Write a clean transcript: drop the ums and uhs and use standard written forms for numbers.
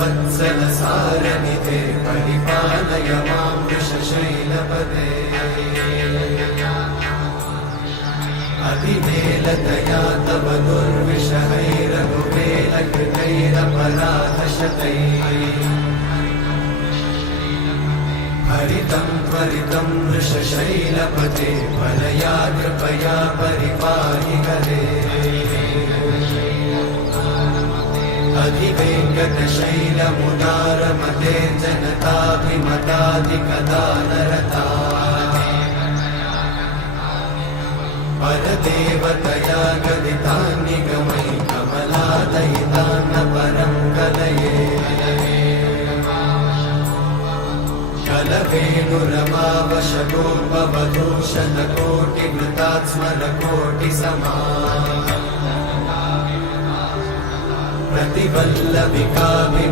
वत्सलसारनिधे परिपालय मां वृषशैलपदे अतिवेलतया तव दुर्विषहैरघुवेलकृतैरपराधशतैः हरितं त्वरितं वृषशैलपते बलया कृपया परिपाहि हरे अधिवेङ्कटशैलमुदारमते जनताभिमताधिकदानरता परदेवतया गदितान्निगमयि कमलादयितान्न परं कलये कलवेणुरमावशतोपवधूशतकोटिवृतात्स्मरकोटिसमा प्रतिवल्लविकाभिमा